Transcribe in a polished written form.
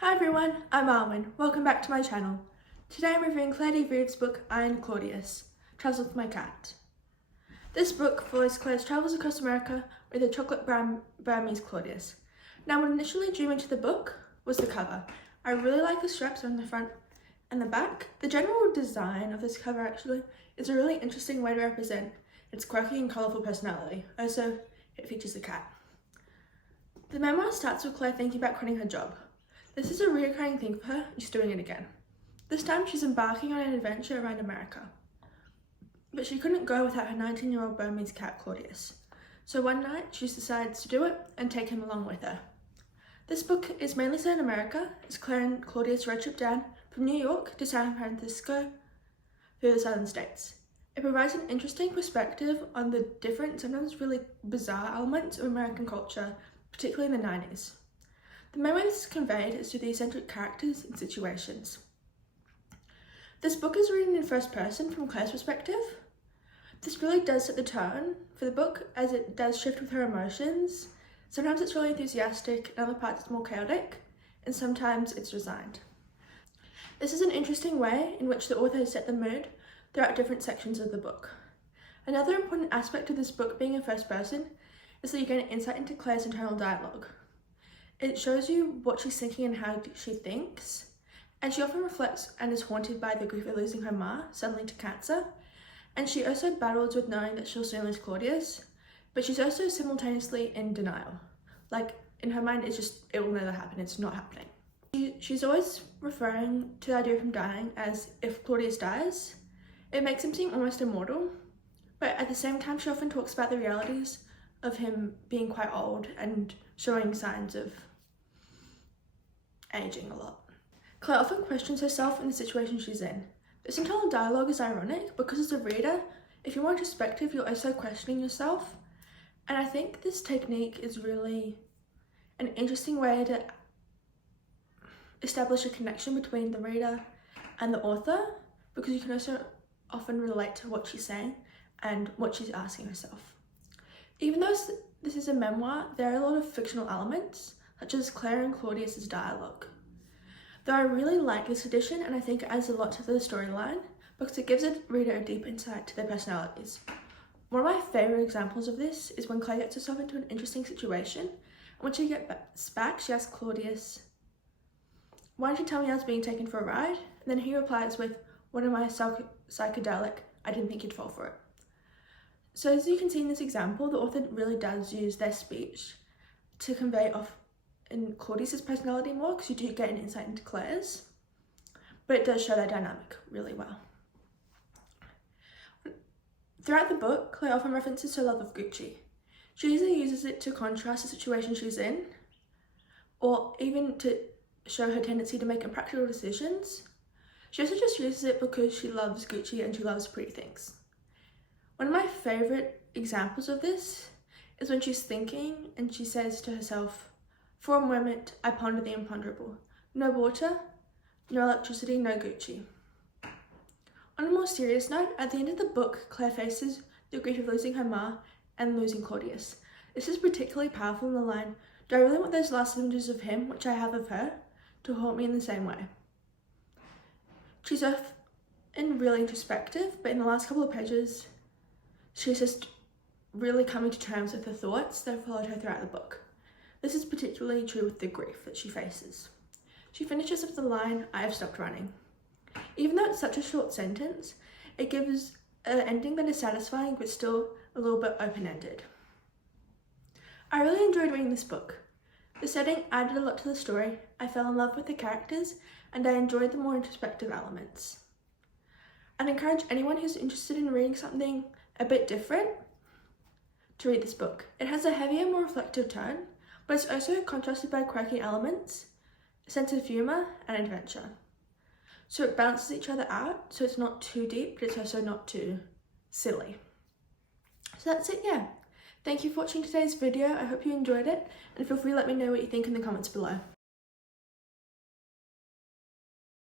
Hi everyone, I'm Arwen. Welcome back to my channel. Today I'm reviewing Claudius' book, I and Claudius, Travels with My Cat. This book follows Claire's travels across America with a chocolate brown Burmese Claudius. Now what initially drew me to the book was the cover. I really like the straps on the front and the back. The general design of this cover actually is a really interesting way to represent its quirky and colourful personality. Also, it features a cat. The memoir starts with Claire thinking about quitting her job. This is a recurring thing for her, and she's doing it again. This time she's embarking on an adventure around America. But she couldn't go without her 19-year-old Burmese cat Claudius. So one night she decides to do it and take him along with her. This book is mainly set in America as Claire and Claudius road trip down from New York to San Francisco through the southern states. It provides an interesting perspective on the different, sometimes really bizarre elements of American culture, particularly in the 90s. The main way this is conveyed is through the eccentric characters and situations. This book is written in first person from Claire's perspective. This really does set the tone for the book as it does shift with her emotions. Sometimes it's really enthusiastic, in other parts it's more chaotic, and sometimes it's resigned. This is an interesting way in which the author has set the mood throughout different sections of the book. Another important aspect of this book being in first person is that you get an insight into Claire's internal dialogue. It shows you what she's thinking and how she thinks, and she often reflects and is haunted by the grief of losing her ma suddenly to cancer, and she also battles with knowing that she'll soon lose Claudius, but she's also simultaneously in denial. Like, in her mind, it will never happen, it's not happening. She's always referring to the idea of him dying as if Claudius dies. It makes him seem almost immortal, but at the same time she often talks about the realities of him being quite old and showing signs of aging a lot. Claire often questions herself in the situation she's in. This internal dialogue is ironic because as a reader, if you're more introspective, you're also questioning yourself. And I think this technique is really an interesting way to establish a connection between the reader and the author, because you can also often relate to what she's saying and what she's asking herself. Even though this is a memoir, there are a lot of fictional elements, such as Claire and Claudius' dialogue. Though I really like this edition, and I think it adds a lot to the storyline because it gives the reader a deep insight to their personalities. One of my favourite examples of this is when Claire gets herself into an interesting situation, and when she gets back, she asks Claudius, "Why didn't you tell me I was being taken for a ride?" And then he replies with, "What am I, psychedelic? I didn't think you'd fall for it." So as you can see in this example, the author really does use their speech to convey off in Claudius' personality more, because you do get an insight into Claire's, but it does show their dynamic really well. Throughout the book, Claire often references her love of Gucci. She either uses it to contrast the situation she's in, or even to show her tendency to make impractical decisions. She also just uses it because she loves Gucci and she loves pretty things. One of my favourite examples of this is when she's thinking and she says to herself, "For a moment, I ponder the imponderable. No water, no electricity, no Gucci." On a more serious note, at the end of the book, Claire faces the grief of losing her ma and losing Claudius. This is particularly powerful in the line, "Do I really want those last images of him, which I have of her, to haunt me in the same way?" She's often really introspective, but in the last couple of pages, she's just really coming to terms with the thoughts that have followed her throughout the book. This is particularly true with the grief that she faces. She finishes with the line, "I have stopped running." Even though it's such a short sentence, it gives an ending that is satisfying but still a little bit open-ended. I really enjoyed reading this book. The setting added a lot to the story, I fell in love with the characters, and I enjoyed the more introspective elements. I'd encourage anyone who's interested in reading something a bit different to read this book. It has a heavier, more reflective tone, but it's also contrasted by quirky elements, a sense of humour and adventure. So it balances each other out, so it's not too deep, but it's also not too silly. So that's it, yeah. Thank you for watching today's video. I hope you enjoyed it, and feel free to let me know what you think in the comments below.